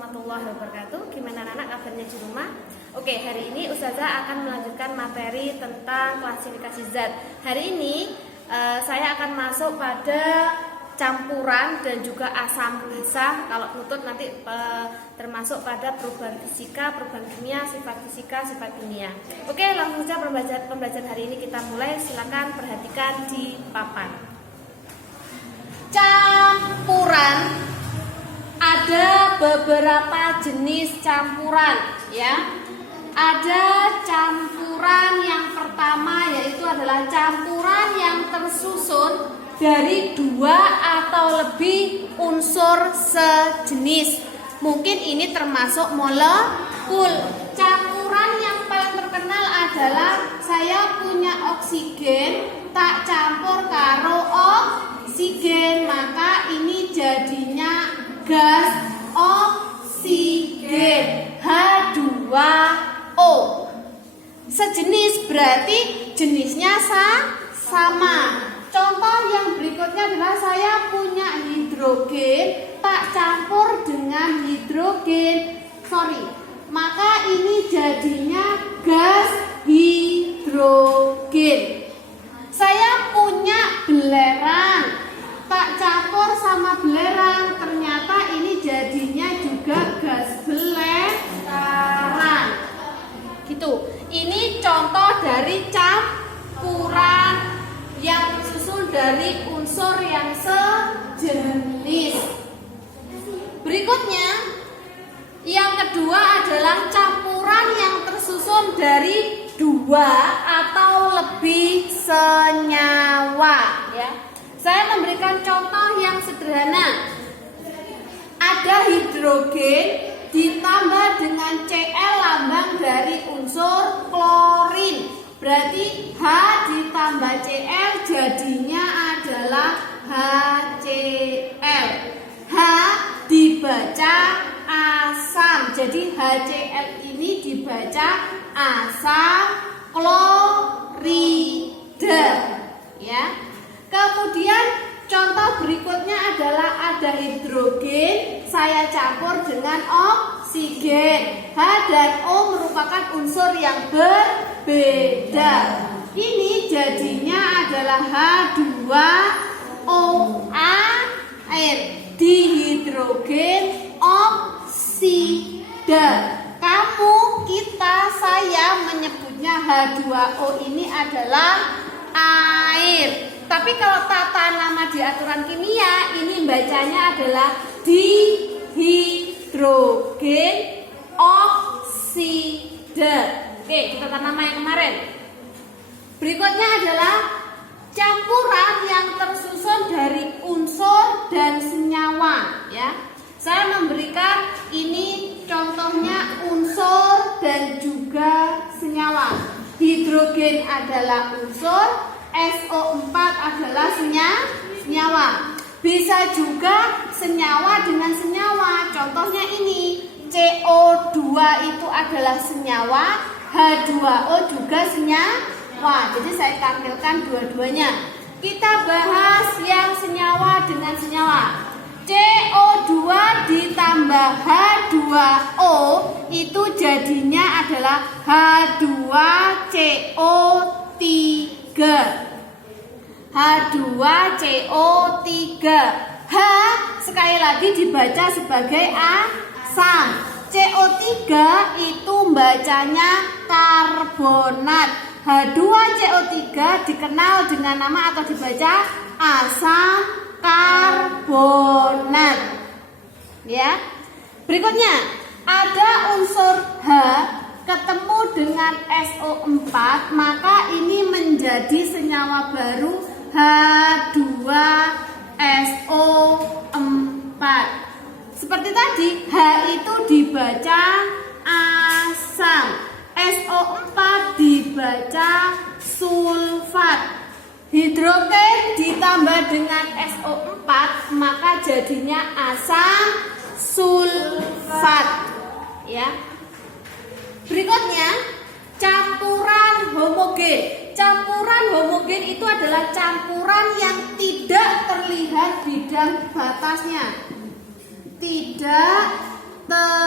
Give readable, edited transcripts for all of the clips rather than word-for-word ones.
warahmatullahi wabarakatuh. Gimana anak kabarnya di rumah? Oke, hari ini Ustazah akan melanjutkan materi tentang klasifikasi zat. Hari ini saya akan masuk pada campuran dan juga asam basa. Kalau nutut nanti termasuk pada perubahan fisika, perubahan kimia, sifat fisika, sifat kimia. Oke, langsung saja pembelajaran hari ini kita mulai. Silakan perhatikan di papan. Campuran, ada beberapa jenis campuran, ya. Ada campuran yang pertama, yaitu adalah campuran yang tersusun dari dua atau lebih unsur sejenis. Mungkin ini termasuk molekul. Campuran yang paling terkenal adalah saya punya oksigen tak campur karo oksigen, maka ini jadinya gas oksigen H2O. Sejenis berarti jenisnya sama. Contoh yang berikutnya adalah saya punya hidrogen tak campur dengan hidrogen, maka ini jadinya gas hidrogen. Saya punya belerang tak campur sama belerang, ternyata ini jadinya juga gas belerang. Gitu. Ini contoh dari campuran yang tersusun dari unsur yang sejenis. Berikutnya, yang kedua adalah campuran yang tersusun dari dua atau lebih senyawa, ya. Saya memberikan contoh yang sederhana. Ada hidrogen ditambah dengan Cl, lambang dari unsur klorin. Berarti H ditambah Cl jadinya adalah HCl. H dibaca asam. Jadi HCl ini dibaca asam klorida, ya. Kemudian contoh berikutnya adalah ada hidrogen saya campur dengan oksigen. H dan O merupakan unsur yang berbeda. Ini jadinya adalah H2O air dihidrogen oksida. Saya menyebutnya H2O ini adalah air. Tapi kalau tata nama di aturan kimia, ini bacanya adalah dihidrogen oksida. Oke, kita tata nama yang kemarin. Berikutnya adalah campuran yang tersusun dari unsur dan senyawa, ya. Saya memberikan ini contohnya unsur dan juga senyawa. Hidrogen adalah unsur, SO4 adalah senyawa. Bisa juga senyawa dengan senyawa. Contohnya ini, CO2 itu adalah senyawa, H2O juga senyawa. Jadi saya tampilkan dua-duanya. Kita bahas yang senyawa dengan senyawa. CO2 ditambah H2O itu jadinya adalah H2CO3. H2CO3. H sekali lagi dibaca sebagai asam. CO3 itu bacanya karbonat. H2CO3 dikenal dengan nama atau dibaca asam karbonat, ya. Berikutnya ada unsur H ketemu dengan SO4, maka ini menjadi senyawa baru H2SO4. Seperti tadi, H itu dibaca asam, SO4 dibaca sulfat. Hidrogen ditambah dengan SO4 maka jadinya asam sulfat, ya. Berikutnya campuran homogen. Campuran homogen itu adalah campuran yang tidak terlihat bidang batasnya. Tidak terlihat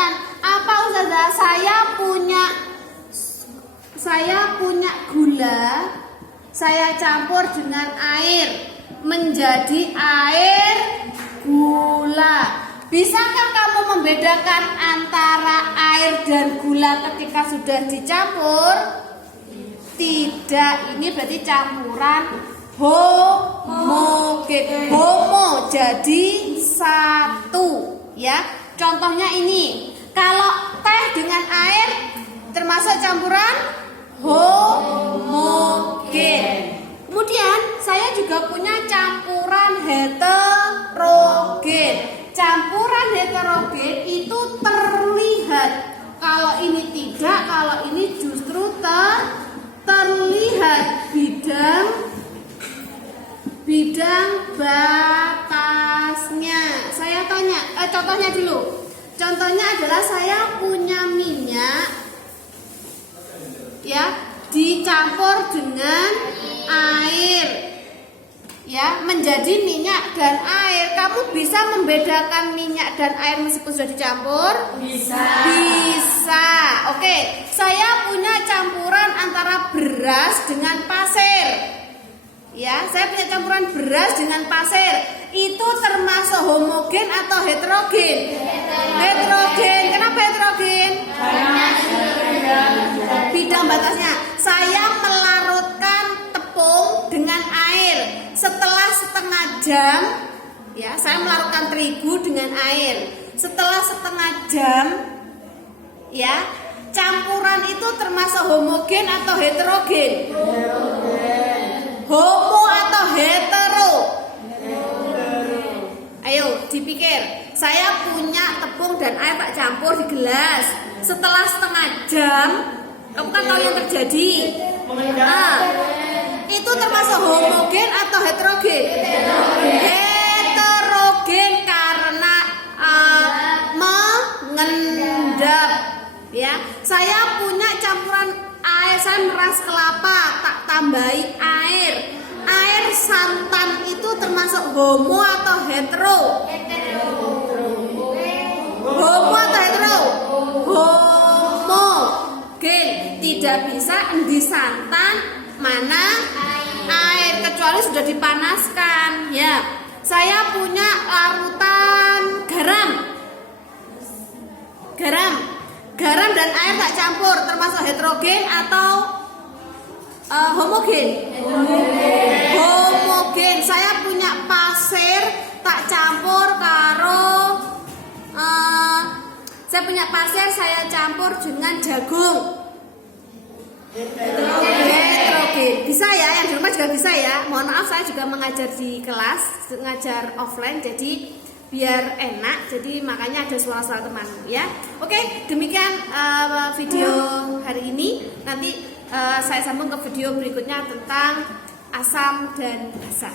perhatikan. Apa Ustazah? Saya punya gula, saya campur dengan air menjadi air gula. Bisakah kamu membedakan antara air dan gula ketika sudah dicampur? Tidak, ini berarti campuran homogen. Homo jadi satu, ya. Contohnya ini. Kalau teh dengan air termasuk campuran homogen. Kemudian saya juga punya campuran heterogen. Campuran heterogen itu terlihat. Kalau ini tidak, kalau ini justru terlihat bidang batasnya. Saya tanya, contohnya dulu. Contohnya adalah saya punya minyak, ya, dicampur dengan air, ya, menjadi minyak dan air. Kamu bisa membedakan minyak dan air meskipun sudah dicampur? Bisa. Oke, saya punya campuran antara beras dengan pasir. Ya, saya punya campuran beras dengan pasir. Itu termasuk homogen atau heterogen? Heterogen. Kenapa heterogen? Bidang batasnya. Saya melarutkan tepung dengan air. Setelah setengah jam, ya, saya melarutkan terigu dengan air. Setelah setengah jam, ya, campuran itu termasuk homogen atau heterogen? Homo atau hetero? Ayo dipikir. Saya punya tepung dan air tak campur di gelas. Setelah setengah jam, kamu kan tahu yang terjadi. Itu termasuk homogen atau heterogen? Heterogen karena mengendap. Ya, saya punya campuran air, saya meras kelapa, tak tambahi air. Air santan itu termasuk homo atau hetero? Homo atau hetero? Homo. Oke, tidak bisa di santan mana air kecuali sudah dipanaskan, ya. Saya punya larutan garam dan air tak campur, termasuk heterogen atau homogen? Homogen. Saya punya pasir tak campur karo saya punya pasir, saya campur dengan jagung. Heterogen. Bisa ya, yang di rumah juga bisa ya. Mohon maaf, saya juga mengajar di kelas, mengajar offline, jadi biar enak, jadi makanya ada suara-suara temanmu, ya. Oke, demikian video hari ini. Nanti saya sambung ke video berikutnya tentang asam dan basa.